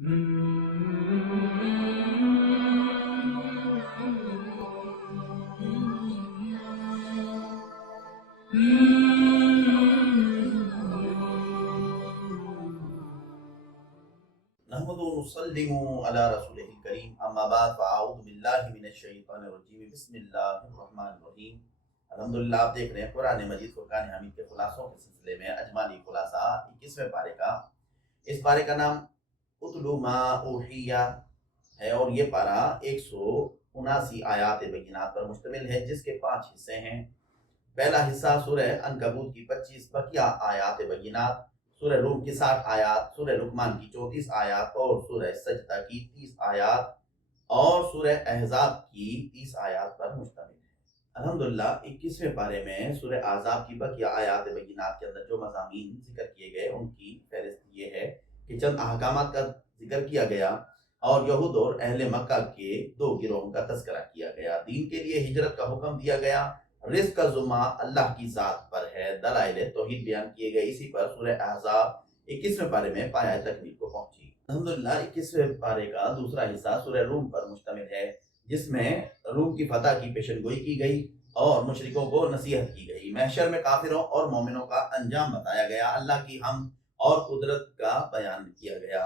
نحمد و نسلم علی رسول کریم اما بعد فاعوذ باللہ من الشیطان الرجیم بسم اللہ الرحمن الرحیم۔ الحمدللہ آپ دیکھ رہے ہیں قرآن مجید فرقان حمید کے خلاصوں کے سلسلے میں اجمالی خلاصہ 21ویں پارے کا۔ اس پارے کا نام اتلو ما اوحیہ ہے اور یہ پارہ 179 آیات بینات پر مشتمل ہے جس کے 5 حصے ہیں۔ پہلا حصہ سورہ عنکبوت کی 25 بقیہ آیات بینات، سورہ روم کی 60 آیات، سورہ لقمان کی 34 آیات اور سورہ سجدہ کی 30 آیات اور سورہ احزاب کی 30 آیات پر مشتمل ہے۔ الحمدللہ 21ویں پارے میں سورہ احزاب کی بقیہ آیات بینات کے اندر جو مضامین ذکر کیے گئے ان کی فہرست یہ ہے کہ چند احکامات کا ذکر کیا گیا اور یہود اور اہل مکہ کے 2 گروہوں کا تذکرہ کیا گیا، دین کے لیے ہجرت کا حکم دیا گیا، رزق کا ذمہ اللہ کی ذات پر ہے، دلائل توحید بیان کیے گئے۔ اسی پر سورہ احزاب 21ویں پارے میں پایہ تکمیل کو پہنچی۔ الحمدللہ 21ویں پارے کا دوسرا حصہ سورہ روم پر مشتمل ہے جس میں روم کی فتح کی پیشن گوئی کی گئی اور مشرکوں کو نصیحت کی گئی، محشر میں کافروں اور مومنوں کا انجام بتایا گیا، اللہ کی حمد اور قدرت کا بیان کیا گیا،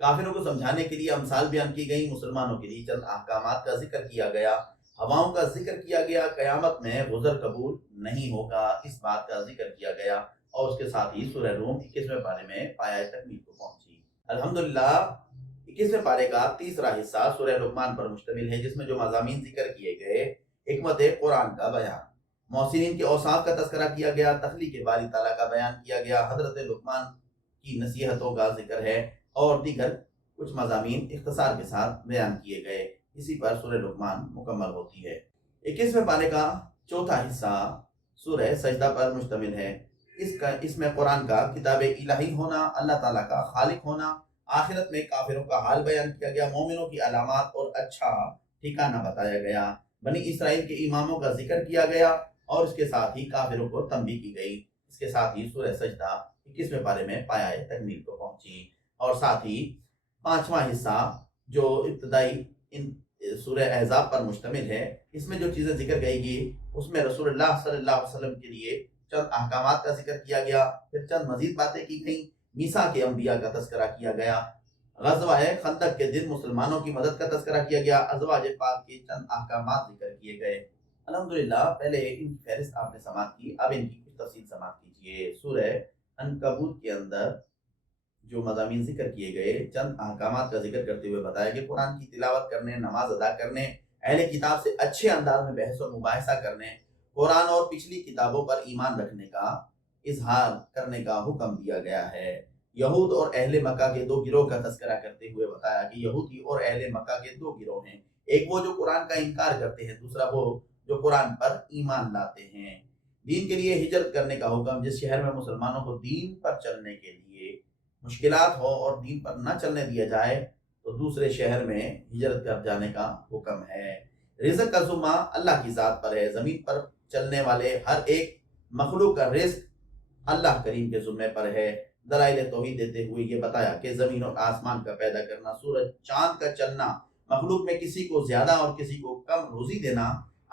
کافروں کو سمجھانے کے لیے امثال بیان کی گئی، مسلمانوں کے لیے چند احکامات کا ذکر کیا گیا، ہواؤں کا ذکر کیا گیا، قیامت میں غسل قبول نہیں ہوگا اس بات کا ذکر کیا گیا اور اس کے ساتھ ہی سورہ روم 21ویں پارے میں پایہ تکمیل کو پہنچی۔ الحمدللہ 21ویں پارے کا تیسرا حصہ سورہ لقمان پر مشتمل ہے جس میں جو مضامین ذکر کیے گئے، حکمت قرآن کا بیان، محسنین کے اوصاف کا تذکرہ کیا گیا، تخلیق باری تعالیٰ کا بیان کیا گیا، حضرت لقمان کی نصیحتوں کا ذکر ہے اور دیگر کچھ مضامین اختصار کے ساتھ بیان کیے گئے۔ اسی پر سورہ لقمان مکمل ہوتی ہے۔ 21ویں پارے کا چوتھا حصہ سورہ سجدہ پر مشتمل ہے، اس میں قرآن کا کتاب الہی ہونا، اللہ تعالیٰ کا خالق ہونا، آخرت میں کافروں کا حال بیان کیا گیا، مومنوں کی علامات اور اچھا ٹھکانہ بتایا گیا، بنی اسرائیل کے اماموں کا ذکر کیا گیا اور اس کے ساتھ ہی کافروں کو تنبیہ کی گئی۔ اس کے ساتھ ہی سورہ سجدہ 21ویں پارے میں پایہ تکمیل کو پہنچی اور ساتھ ہی 5واں حصہ جو ابتدائی سورہ احزاب پر مشتمل ہے، اس میں جو چیزیں ذکر گئی گی اس میں رسول اللہ صلی اللہ علیہ وسلم کے لیے چند احکامات کا ذکر کیا گیا، پھر چند مزید باتیں کی گئیں، میثاق کے انبیاء کا تذکرہ کیا گیا، غزوہ خندق کے دن مسلمانوں کی مدد کا تذکرہ کیا گیا، ازواج پاک کے چند احکامات ذکر کیے گئے۔ الحمدللہ پہلے ان کی فہرست آپ نے سماعت کی، اب ان کی کچھ تفصیل سماعت کیجیے۔ سورہ عنکبوت کے اندر جو مضامین ذکر کیے گئے، چند احکامات کا ذکر کرتے ہوئے بتایا کہ قرآن کی تلاوت کرنے، نماز ادا کرنے، اہل کتاب سے اچھے انداز میں بحث و مباحثہ کرنے، قرآن اور پچھلی کتابوں پر ایمان رکھنے کا اظہار کرنے کا حکم دیا گیا ہے۔ یہود اور اہل مکہ کے 2 گروہ کا تذکرہ کرتے ہوئے بتایا کہ یہودی اور اہل مکہ کے 2 گروہ ہیں، ایک وہ جو قرآن کا انکار کرتے ہیں، دوسرا وہ جو قرآن پر ایمان لاتے ہیں۔ دین کے لیے ہجرت کرنے کا حکم، جس شہر میں مسلمانوں کو دین پر چلنے کے لیے مشکلات ہو اور دین پر نہ چلنے دیا جائے تو دوسرے شہر میں ہجرت کر جانے کا حکم ہے۔ رزق کا ذمہ اللہ کی ذات پر ہے، زمین پر چلنے والے ہر ایک مخلوق کا رزق اللہ کریم کے ذمہ پر ہے۔ دلائل توحید دیتے ہوئے یہ بتایا کہ زمین اور آسمان کا پیدا کرنا، سورج چاند کا چلنا، مخلوق میں کسی کو زیادہ اور کسی کو کم روزی دینا،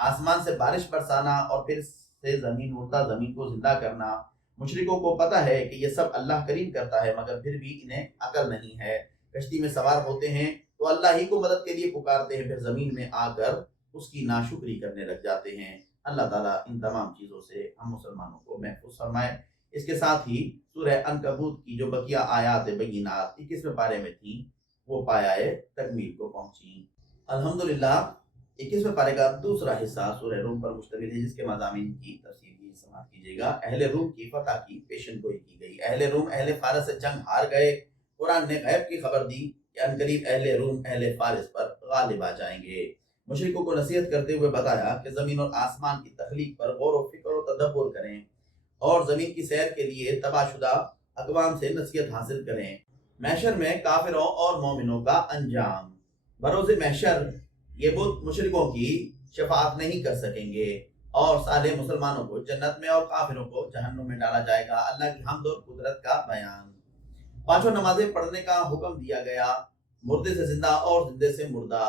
آسمان سے بارش برسانا اور پھر سے مردہ زمین کو زندہ کرنا، مشرکوں کو پتہ ہے کہ یہ سب اللہ کریم کرتا ہے مگر پھر بھی انہیں عقل نہیں ہے، کشتی میں سوار ہوتے ہیں تو اللہ ہی کو مدد کے لیے پکارتے ہیں، پھر زمین میں آ کر اس کی ناشکری کرنے لگ جاتے ہیں۔ اللہ تعالیٰ ان تمام چیزوں سے ہم مسلمانوں کو محفوظ فرمائے۔ اس کے ساتھ ہی سورہ عنکبوت کی جو بقیہ آیات بینات 21ویں پارے میں تھیں وہ پایہ تکمیل کو پہنچی۔ الحمدللہ 21ویں پارے کا دوسرا حصہ سورہ روم پر مشتمل ہے جس کے مضامین کی تفصیل سماعت کیجیے گا۔ اہل روم کی فتح کی پیشن گوئی کی گئی، اہل روم اہل فارس سے جنگ ہار گئے، قرآن نے غیب کی خبر دی کہ عنقریب اہل روم اہل فارس پر غالب آ جائیں گے۔ مشرکوں کو نصیحت کرتے ہوئے بتایا کہ زمین اور آسمان کی تخلیق پر غور و فکر و تدبر کریں اور زمین کی سیر کے لیے تباہ شدہ اقوام سے نصیحت حاصل کریں، محشر میں کافروں اور مومنوں کا انجام، بروز محشر یہ بت مشرکوں کی شفاعت نہیں کر سکیں گے اور صالح مسلمانوں کو جنت میں اور کافروں کو جہنم میں ڈالا جائے گا۔ اللہ کی حمد اور قدرت کا بیان، 5 نمازیں پڑھنے کا حکم دیا گیا مردے سے زندہ اور زندے سے مردہ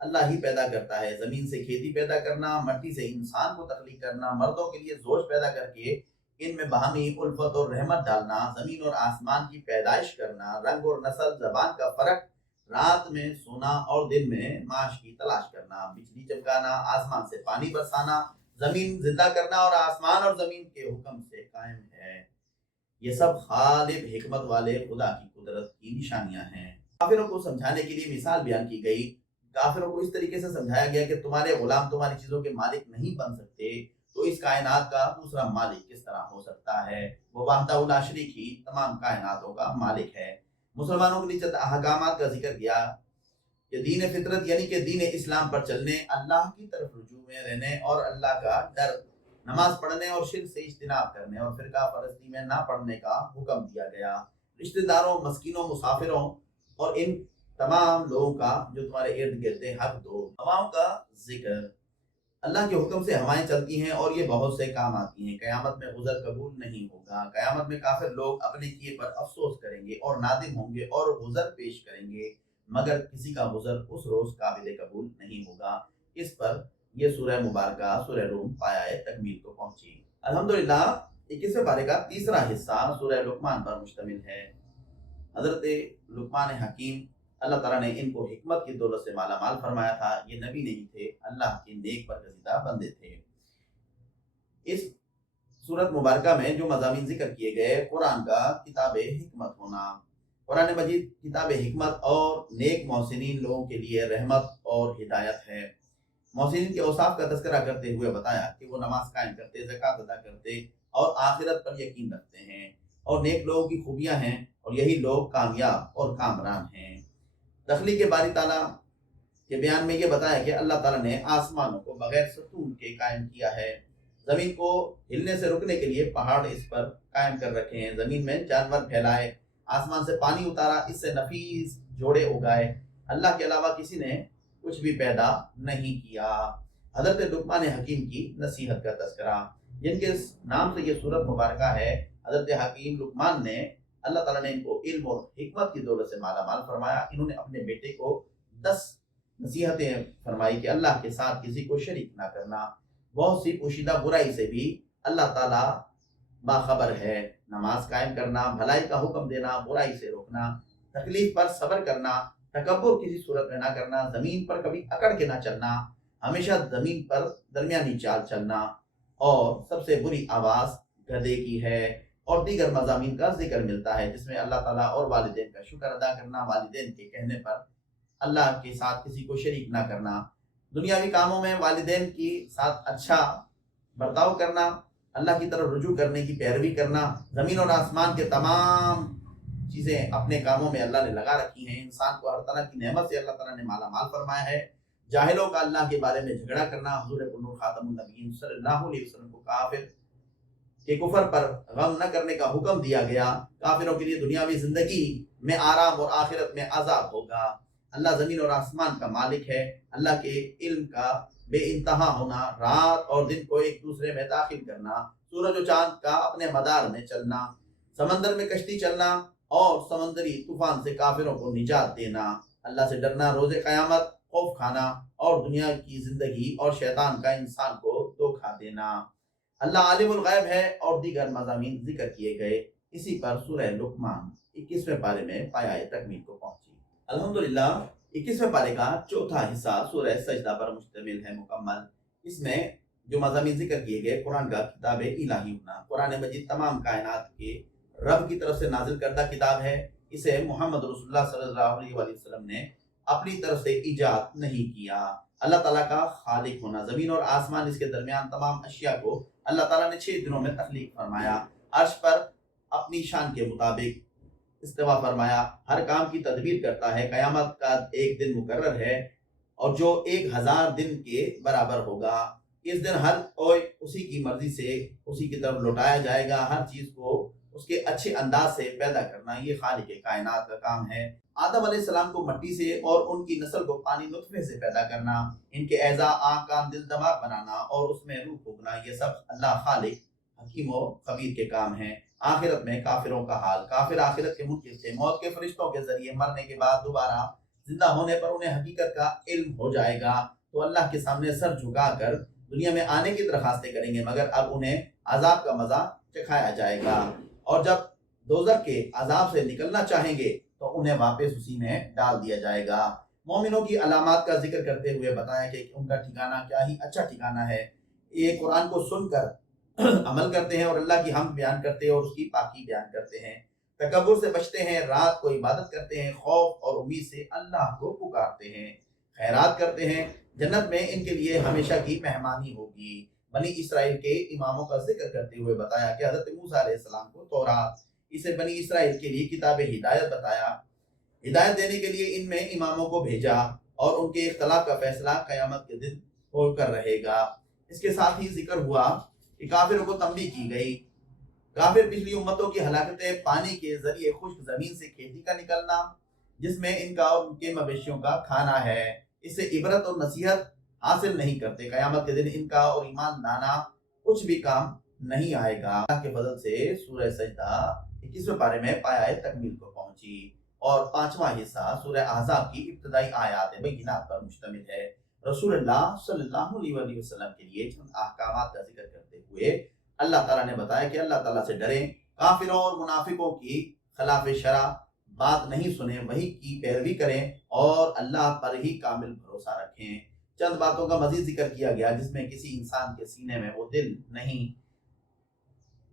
اللہ ہی پیدا کرتا ہے۔ زمین سے کھیتی پیدا کرنا، مٹی سے انسان کو تخلیق کرنا، مردوں کے لیے زوج پیدا کر کے ان میں باہمی الفت اور رحمت ڈالنا، زمین اور آسمان کی پیدائش کرنا، رنگ اور نسل زبان کا فرق، رات میں سونا اور دن میں معاش کی تلاش کرنا، بجلی چمکانا، آسمان سے پانی برسانا، زمین زندہ کرنا اور آسمان اور زمین کے حکم سے قائم ہے۔ یہ سب غالب حکمت والے خدا کی قدرت کی نشانیاں ہیں۔ کافروں کو سمجھانے کے لیے مثال بیان کی گئی۔ کافروں کو اس طریقے سے سمجھایا گیا کہ تمہارے غلام تمہاری چیزوں کے مالک نہیں بن سکتے، تو اس کائنات کا دوسرا مالک کس طرح ہو سکتا ہے؟ وہ وحدہ لا شریک ہی تمام کائناتوں کا مالک ہے۔ مسلمانوں کے لیے چند احکامات کا ذکر کیا کہ دین فطرت یعنی کہ دین اسلام پر چلنے، اللہ کی طرف رجوع میں رہنے اور اللہ کا ڈر، نماز پڑھنے اور شرک سے اجتناب کرنے اور فرقہ پرستی میں نہ پڑھنے کا حکم دیا گیا۔ رشتہ داروں، مسکینوں، مسافروں اور ان تمام لوگوں کا جو تمہارے ارد گرد حق دو۔ عوام کا ذکر، اللہ کے حکم سے ہوائیں چلتی ہیں اور یہ بہت سے کام آتی ہیں۔ قیامت میں عذر قبول نہیں ہوگا۔ قیامت میں کافر لوگ اپنے کیے پر افسوس کریں گے اور نادم ہوں گے اور عذر پیش کریں گے، مگر کسی کا عذر اس روز قابل قبول نہیں ہوگا۔ اس پر یہ سورہ مبارکہ سورہ روم پایہ تکمیل کو پہنچی۔ الحمدللہ 21ویں پارے کا تیسرا حصہ سورہ لقمان پر مشتمل ہے۔ حضرت لقمان حکیم، اللہ تعالیٰ نے ان کو حکمت کی دولت سے مالا مال فرمایا تھا۔ یہ نبی نہیں تھے، اللہ کے نیک برگزیدہ بندے تھے۔ اس سورت مبارکہ میں جو مضامین ذکر کیے گئے، قرآن کا کتاب حکمت ہونا، قرآن مجید کتاب حکمت اور نیک محسنین لوگوں کے لیے رحمت اور ہدایت ہے۔ محسنین کے اوصاف کا تذکرہ کرتے ہوئے بتایا کہ وہ نماز قائم کرتے، زکوٰۃ ادا کرتے اور آخرت پر یقین رکھتے ہیں، اور نیک لوگوں کی خوبیاں ہیں اور یہی لوگ کامیاب اور کامران ہیں۔ تخلیق باری تعالیٰ کے بیان میں یہ بتایا کہ اللہ تعالیٰ نے آسمانوں کو بغیر ستون کے قائم کیا ہے، زمین کو ہلنے سے رکنے کے لیے پہاڑ اس پر قائم کر رکھے ہیں، زمین میں جانور پھیلائے، آسمان سے پانی اتارا، اس سے نفیس جوڑے اگائے، اللہ کے علاوہ کسی نے کچھ بھی پیدا نہیں کیا۔ حضرت لقمان حکیم کی نصیحت کا تذکرہ، جن کے نام سے یہ سورت مبارکہ ہے۔ حضرت حکیم لقمان نے، اللہ تعالیٰ نے ان کو علم اور حکمت کی دولت سے مالا مال فرمایا۔ انہوں نے اپنے بیٹے کو 10 نصیحتیں فرمائی کہ اللہ کے ساتھ کسی کو شریک نہ کرنا، بہت سی پوشیدہ برائی سے بھی اللہ تعالیٰ باخبر ہے، نماز قائم کرنا، بھلائی کا حکم دینا، برائی سے روکنا، تکلیف پر صبر کرنا، تکبر کسی صورت میں نہ کرنا، زمین پر کبھی اکڑ کے نہ چلنا، ہمیشہ زمین پر درمیانی چال چلنا، اور سب سے بری آواز گدھے کی ہے، اور دیگر مضامین کا ذکر ملتا ہے جس میں اللہ تعالیٰ اور والدین کا شکر ادا کرنا، والدین کے کہنے پر اللہ کے ساتھ کسی کو شریک نہ کرنا، دنیاوی کاموں میں والدین کی ساتھ اچھا برتاؤ کرنا، اللہ کی طرف رجوع کرنے کی پیروی کرنا، زمین اور آسمان کے تمام چیزیں اپنے کاموں میں اللہ نے لگا رکھی ہیں، انسان کو ہر طرح کی نعمت سے اللہ تعالیٰ نے مالا مال فرمایا ہے، جاہلوں کا اللہ کے بارے میں جھگڑا کرنا، حضور پرنور خاتم النبیین صلی اللہ علیہ وسلم کو کافر کہ کفر پر غم نہ کرنے کا حکم دیا گیا، کافروں کے لیے دنیاوی زندگی میں آرام اور آخرت میں عذاب ہوگا۔ اللہ زمین اور آسمان کا مالک ہے، اللہ کے علم کا بے انتہا ہونا، رات اور دن کو ایک دوسرے میں داخل کرنا، سورج و چاند کا اپنے مدار میں چلنا، سمندر میں کشتی چلنا اور سمندری طوفان سے کافروں کو نجات دینا، اللہ سے ڈرنا، روز قیامت خوف کھانا اور دنیا کی زندگی اور شیطان کا انسان کو دھوکہ دینا۔ اللہ عالم الغیب ہے، اور دیگر مضامین ذکر کیے گئے۔ اسی پر سورہ لقمان 21ویں پارے میں پایہ تکمیل کو پہنچی۔ الحمدللہ 21ویں پارے کا چوتھا حصہ سورہ سجدہ پر مشتمل ہے مکمل۔ اس میں جو مضامین ذکر کیے گئے، قرآن کا کتاب الہی ہونا، قرآن مجید تمام کائنات کے رب کی طرف سے نازل کردہ کتاب ہے، اسے محمد رسول اللہ صلی اللہ علیہ وسلم نے اپنی طرف سے ایجاد نہیں کیا۔ اللہ تعالیٰ کا خالق ہونا، زمین اور آسمان اس کے درمیان تمام اشیاء کو اللہ تعالیٰ نے 6 دنوں میں تخلیق فرمایا، عرش پر اپنی شان کے مطابق استوا فرمایا، ہر کام کی تدبیر کرتا ہے، قیامت کا ایک دن مقرر ہے اور جو 1000 دن کے برابر ہوگا، اس دن ہر کوئی اسی کی مرضی سے اسی کی طرف لوٹایا جائے گا، ہر چیز کو اس کے اچھے انداز سے پیدا کرنا یہ خالق کائنات کا کام ہے۔ آدم علیہ السلام کو مٹی سے اور ان کی نسل کو پانی نطفے سے پیدا کرنا، ان کے اعضاء، آنکھ، کان، دل، دماغ بنانا اور اس میں روح پھونکنا، یہ سب اللہ خالق حکیم و خبیر کے کام ہیں۔ آخرت میں کافروں کا حال، کافر آخرت کے منکر تھے، موت کے فرشتوں کے ذریعے مرنے کے بعد دوبارہ زندہ ہونے پر انہیں حقیقت کا علم ہو جائے گا تو اللہ کے سامنے سر جھکا کر دنیا میں آنے کی درخواستیں کریں گے، مگر اب انہیں عذاب کا مزہ چکھایا جائے گا، اور جب دوزخ کے عذاب سے نکلنا چاہیں گے تو انہیں واپس اسی میں ڈال دیا جائے گا۔ مومنوں کی علامات کا ذکر کرتے ہوئے بتایا کہ ان کا ٹھکانہ کیا ہی اچھا ٹھکانہ ہے، یہ قرآن کو سن کر عمل کرتے ہیں اور اللہ کی حمد بیان کرتے ہیں اور اس کی پاکی بیان کرتے ہیں، تکبر سے بچتے ہیں، رات کو عبادت کرتے ہیں، خوف اور امید سے اللہ کو پکارتے ہیں، خیرات کرتے ہیں، جنت میں ان کے لیے ہمیشہ کی مہمانی ہوگی۔ بنی اسرائیل کے اماموں کا ذکر کرتے ہوئے بتایا کہ حضرت موسیٰ علیہ السلام کو تورات، اسے بنی اسرائیل کے لیے کتاب ہدایت بتایا، ہدایت دینے کے لیے ان میں اماموں کو بھیجا اور ان کے اختلاف کا فیصلہ قیامت کے دن ہو کر رہے گا۔ اس کے ساتھ ہی ذکر ہوا کہ کافروں کو تنبیہ کی گئی، کافر پچھلی امتوں کی ہلاکتیں، پانی کے ذریعے خشک زمین سے کھیتی کا نکلنا جس میں ان کا اور ان کے مویشیوں کا کھانا ہے، اس سے عبرت اور نصیحت حاصل نہیں کرتے، قیامت کے دن ان کا اور ایمان لانا کچھ بھی کام نہیں آئے گا۔ اللہ کے فضل سے سورہ سجدہ 21ویں پارے میں پایہ تکمیل کو پہنچی اور 5واں حصہ سورہ احزاب کی ابتدائی آیات بینات پر مشتمل ہے۔ رسول اللہ صلی اللہ علیہ وآلہ وسلم کے لیے چند احکامات کا ذکر کرتے ہوئے اللہ تعالیٰ نے بتایا کہ اللہ تعالیٰ سے ڈریں، کافروں اور منافقوں کی خلاف شرع بات نہیں سنیں، وحی کی پیروی کریں اور اللہ پر ہی کامل بھروسہ رکھیں۔ چند باتوں کا مزید ذکر کیا گیا جس میں کسی انسان کے سینے میں وہ دل نہیں،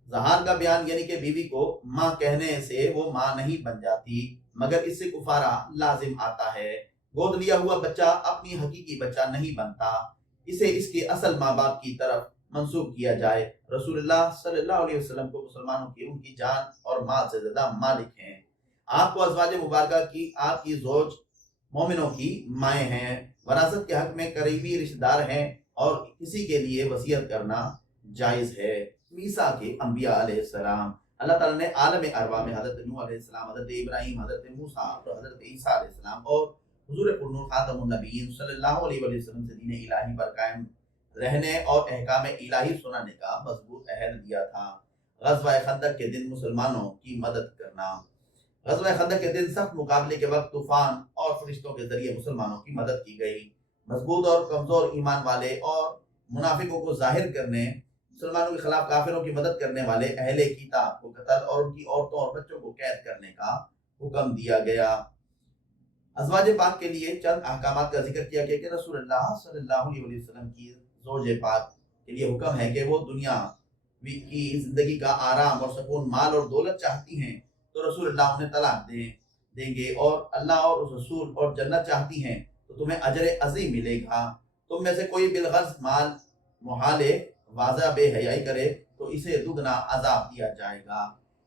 ظہار کا بیان یعنی کہ بیوی کو ماں کہنے سے وہ ماں نہیں بن جاتی مگر اس سے کفارہ لازم آتا ہے، گود لیا ہوا بچہ اپنی حقیقی بچہ نہیں بنتا، اسے اس کے اصل ماں باپ کی طرف منسوب کیا جائے۔ رسول اللہ صلی اللہ علیہ وسلم کو مسلمانوں کی ان کی جان اور مال سے زیادہ مالک ہیں، آپ کو ازواج مبارکہ کی آپ کی زوج مومنوں کی مائیں ہیں، وراثت کے حق میں قریبی رشتہ دار ہیں اور کسی کے لیے وصیت کرنا جائز ہے۔ میثاق کے انبیاء علیہ السلام، اللہ تعالیٰ نے عالم ارواح میں حضرت نوح علیہ السلام، حضرت ابراہیم، حضرت موسیٰ اور حضرت عیسیٰ علیہ السلام اور حضور پرنور خاتم النبیین صلی اللہ علیہ وآلہ وسلم سے دین الہی پر قائم رہنے اور احکام الہی سنانے کا مضبوط عہد دیا تھا۔ غزوہ خندق کے دن مسلمانوں کی مدد کرنا، غزوہ خندق کے دن سخت مقابلے کے وقت طوفان اور فرشتوں کے ذریعے مسلمانوں کی مدد کی گئی، مضبوط اور کمزور ایمان والے اور منافقوں کو ظاہر کرنے، مسلمانوں کے خلاف کافروں کی مدد کرنے والے اہل کتاب کو قتل اور ان کی عورتوں اور بچوں کو قید کرنے کا حکم دیا گیا۔ ازواج پاک کے لیے چند احکامات کا ذکر کیا گیا کہ رسول اللہ صلی اللہ علیہ وسلم کی زوج پاک کے لیے حکم ہے کہ وہ دنیا کی زندگی کا آرام اور سکون، مال اور دولت چاہتی ہیں تو رسول اللہ انہیں طلاق دیں گے، اور اللہ اور اس رسول اور جنت چاہتی ہیں تو تمہیں اجر عظیم ملے گا۔ تم میں سے کوئی بالغرض مال محالے واضح بے حیائی کرے تو اسے دگنا عذاب دیا جائے گا۔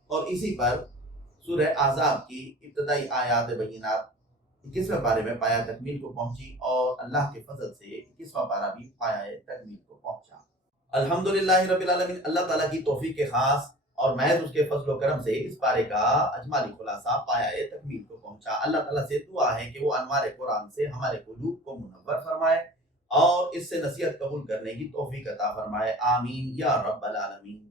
اور اسی پر سورہ احزاب کی ابتدائی آیات بینات 21ویں پارے میں پایہ تکمیل کو پہنچی اور اللہ کے فضل سے 21واں پارہ بھی پایہ تکمیل کو پہنچا۔ الحمدللہ رب العالمین، اللہ تعالیٰ کی توفیق کے خاص اور محض اس کے فضل و کرم سے اس پارے کا اجمالی خلاصہ پایہ تکمیل کو پہنچا۔ اللہ تعالیٰ سے دعا ہے کہ وہ انوار قرآن سے ہمارے قلوب کو منور فرمائے اور اس سے نصیحت قبول کرنے کی توفیق عطا فرمائے، آمین یا رب العالمین۔